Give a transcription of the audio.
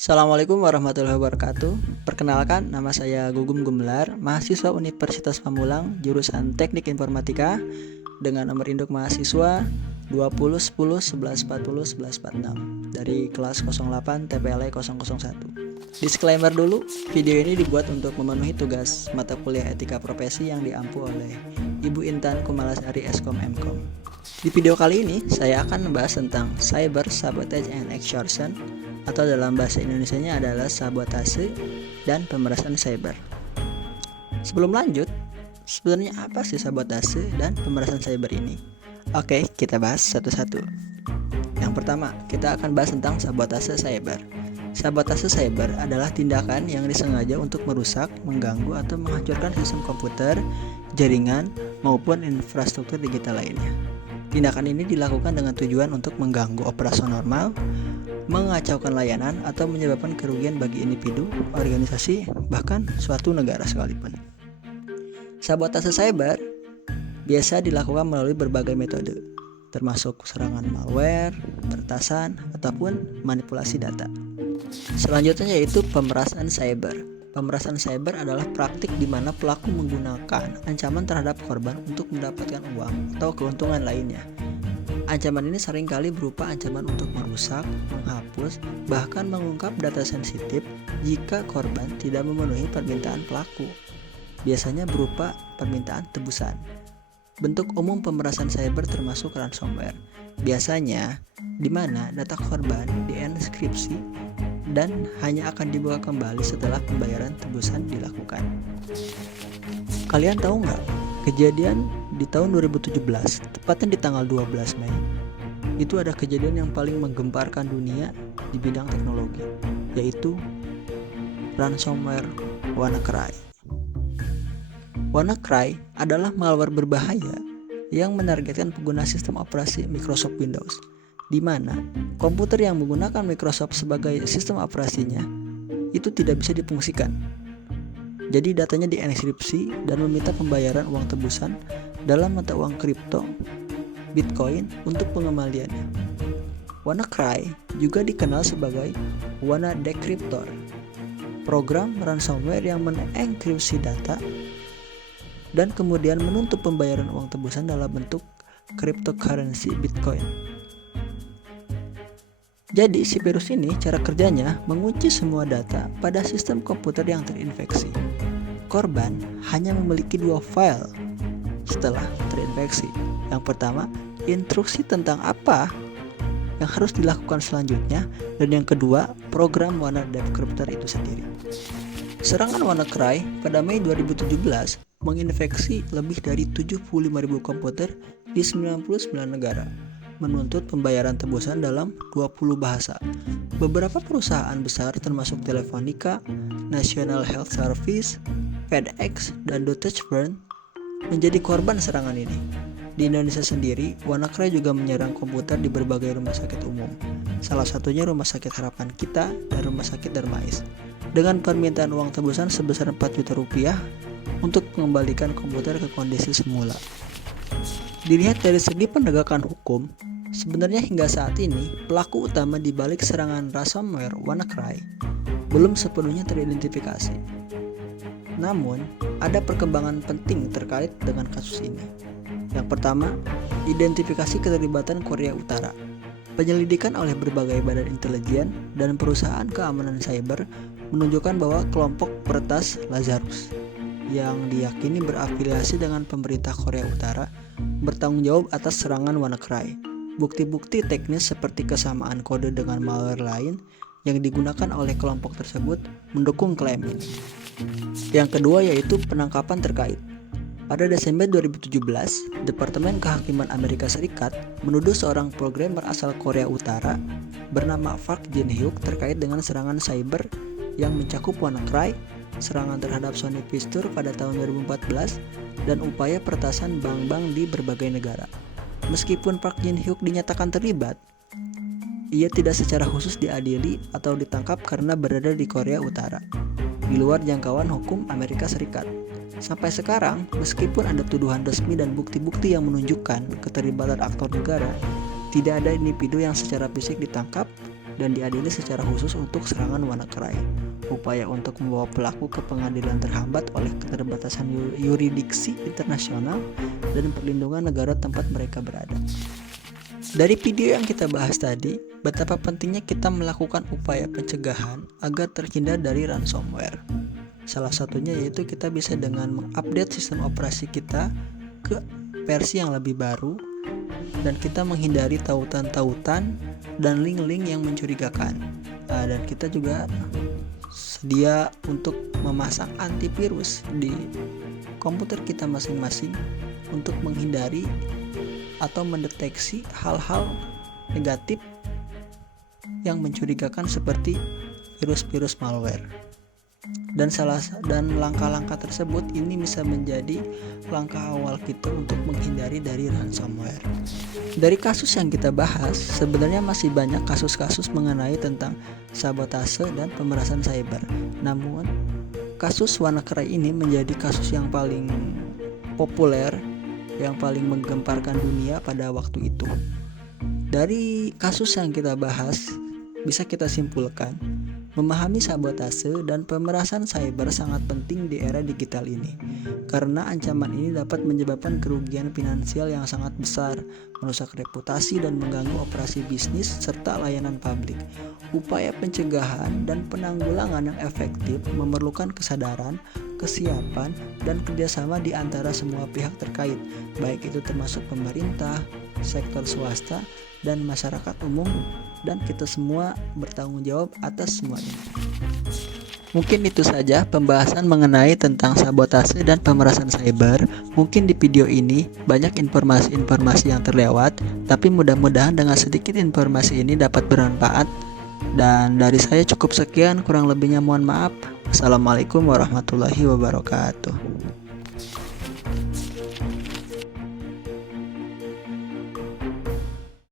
Assalamualaikum warahmatullahi wabarakatuh. Perkenalkan, nama saya Gugum Gumelar, mahasiswa Universitas Pamulang, jurusan Teknik Informatika, dengan nomor induk mahasiswa 20 10 11 40 11 46 dari kelas 08 TPLE 001. Disclaimer dulu, video ini dibuat untuk memenuhi tugas mata kuliah etika profesi yang diampu oleh Ibu Intan Kumalasari Eskom Mkom. Di video kali ini, saya akan membahas tentang Cyber Sabotage and Extortion, atau dalam bahasa Indonesianya adalah sabotase dan pemerasan cyber. Sebelum lanjut, sebenarnya apa sih sabotase dan pemerasan cyber ini? Oke, kita bahas satu-satu. Yang pertama, kita akan bahas tentang sabotase cyber. Sabotase cyber adalah tindakan yang disengaja untuk merusak, mengganggu, atau menghancurkan sistem komputer, jaringan, maupun infrastruktur digital lainnya. Tindakan ini dilakukan dengan tujuan untuk mengganggu operasi normal, mengacaukan layanan, atau menyebabkan kerugian bagi individu, organisasi, bahkan suatu negara sekalipun. Sabotase cyber biasa dilakukan melalui berbagai metode, termasuk serangan malware, peretasan, ataupun manipulasi data. Selanjutnya yaitu pemerasan cyber. Pemerasan cyber adalah praktik di mana pelaku menggunakan ancaman terhadap korban untuk mendapatkan uang atau keuntungan lainnya. Ancaman ini seringkali berupa ancaman untuk merusak, menghapus, bahkan mengungkap data sensitif jika korban tidak memenuhi permintaan pelaku. Biasanya berupa permintaan tebusan. Bentuk umum pemerasan cyber termasuk ransomware. Biasanya di mana data korban dienkripsi dan hanya akan dibuka kembali setelah pembayaran tebusan dilakukan. Kalian tahu nggak, kejadian di tahun 2017, tepatnya di tanggal 12 Mei, itu ada kejadian yang paling menggemparkan dunia di bidang teknologi, yaitu ransomware WannaCry. WannaCry adalah malware berbahaya yang menargetkan pengguna sistem operasi Microsoft Windows, di mana komputer yang menggunakan Microsoft sebagai sistem operasinya itu tidak bisa difungsikan. Jadi datanya dienkripsi dan meminta pembayaran uang tebusan dalam mata uang kripto, Bitcoin, untuk pengembaliannya. WannaCry juga dikenal sebagai WannaDecryptor, program ransomware yang mengenkripsi data dan kemudian menuntut pembayaran uang tebusan dalam bentuk cryptocurrency Bitcoin. Jadi si virus ini cara kerjanya mengunci semua data pada sistem komputer yang terinfeksi. Korban hanya memiliki dua file setelah terinfeksi. Yang pertama, instruksi tentang apa yang harus dilakukan selanjutnya, dan yang kedua, program WannaDecryptor itu sendiri. Serangan WannaCry pada Mei 2017 menginfeksi lebih dari 75.000 komputer di 99 negara, menuntut pembayaran tebusan dalam 20 bahasa. Beberapa perusahaan besar termasuk Telefonica, National Health Service, FedEx, dan Deutsche Bank menjadi korban serangan ini. Di Indonesia sendiri, WannaCry juga menyerang komputer di berbagai rumah sakit umum, salah satunya Rumah Sakit Harapan Kita dan Rumah Sakit Darmais, dengan permintaan uang tebusan sebesar 4 juta rupiah untuk mengembalikan komputer ke kondisi semula. Dilihat dari segi penegakan hukum, sebenarnya hingga saat ini pelaku utama di balik serangan ransomware WannaCry belum sepenuhnya teridentifikasi. Namun, ada perkembangan penting terkait dengan kasus ini. Yang pertama, identifikasi keterlibatan Korea Utara. Penyelidikan oleh berbagai badan intelijen dan perusahaan keamanan cyber menunjukkan bahwa kelompok peretas Lazarus yang diyakini berafiliasi dengan pemerintah Korea Utara bertanggung jawab atas serangan WannaCry. Bukti-bukti teknis seperti kesamaan kode dengan malware lain yang digunakan oleh kelompok tersebut mendukung klaim ini. Yang kedua yaitu penangkapan terkait. Pada Desember 2017, Departemen Kehakiman Amerika Serikat menuduh seorang programmer asal Korea Utara bernama Park Jin-hyuk terkait dengan serangan cyber yang mencakup WannaCry, serangan terhadap Sony Pictures pada tahun 2014, dan upaya peretasan bank-bank di berbagai negara. Meskipun Park Jin-hyuk dinyatakan terlibat, ia tidak secara khusus diadili atau ditangkap karena berada di Korea Utara, di luar jangkauan hukum Amerika Serikat. Sampai sekarang, meskipun ada tuduhan resmi dan bukti-bukti yang menunjukkan keterlibatan aktor negara, tidak ada individu yang secara fisik ditangkap dan diadili secara khusus untuk serangan WannaCry. Upaya untuk membawa pelaku ke pengadilan terhambat oleh keterbatasan yurisdiksi internasional dan perlindungan negara tempat mereka berada. Dari video yang kita bahas tadi, betapa pentingnya kita melakukan upaya pencegahan agar terhindar dari ransomware. Salah satunya yaitu kita bisa dengan mengupdate sistem operasi kita ke versi yang lebih baru, dan kita menghindari tautan-tautan dan link-link yang mencurigakan. Dan kita juga sedia untuk memasang antivirus di komputer kita masing-masing untuk menghindari atau mendeteksi hal-hal negatif yang mencurigakan seperti virus-virus malware. Dan langkah-langkah tersebut ini bisa menjadi langkah awal kita untuk menghindari dari ransomware. Dari kasus yang kita bahas, sebenarnya masih banyak kasus-kasus mengenai tentang sabotase dan pemerasan cyber. Namun, kasus WannaCry ini menjadi kasus yang paling populer, yang paling menggemparkan dunia pada waktu itu. Dari kasus yang kita bahas, bisa kita simpulkan, memahami sabotase dan pemerasan cyber sangat penting di era digital ini, karena ancaman ini dapat menyebabkan kerugian finansial yang sangat besar, merusak reputasi dan mengganggu operasi bisnis serta layanan publik. Upaya pencegahan dan penanggulangan yang efektif memerlukan kesadaran, kesiapan, dan kerjasama di antara semua pihak terkait, baik itu termasuk pemerintah, sektor swasta, dan masyarakat umum, dan kita semua bertanggung jawab atas semua ini. Mungkin itu saja pembahasan mengenai tentang sabotase dan pemerasan cyber. Mungkin di video ini banyak informasi-informasi yang terlewat, tapi mudah-mudahan dengan sedikit informasi ini dapat bermanfaat. Dan dari saya cukup sekian, kurang lebihnya mohon maaf. Assalamualaikum warahmatullahi wabarakatuh.